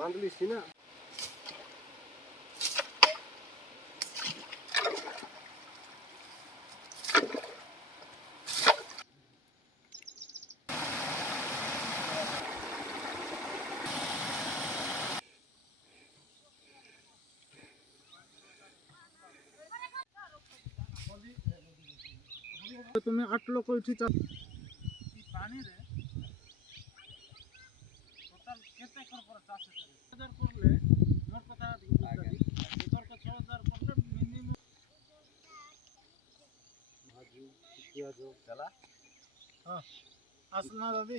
बांधलीस ना तुम्ही 8 लोक इथे पानी रे टोटल केते कर पर चाष करे 1000 करले मोर कथा बुझाली एकर को 6000 करले मिनिमम भाजी किया जो चला हां असना दादी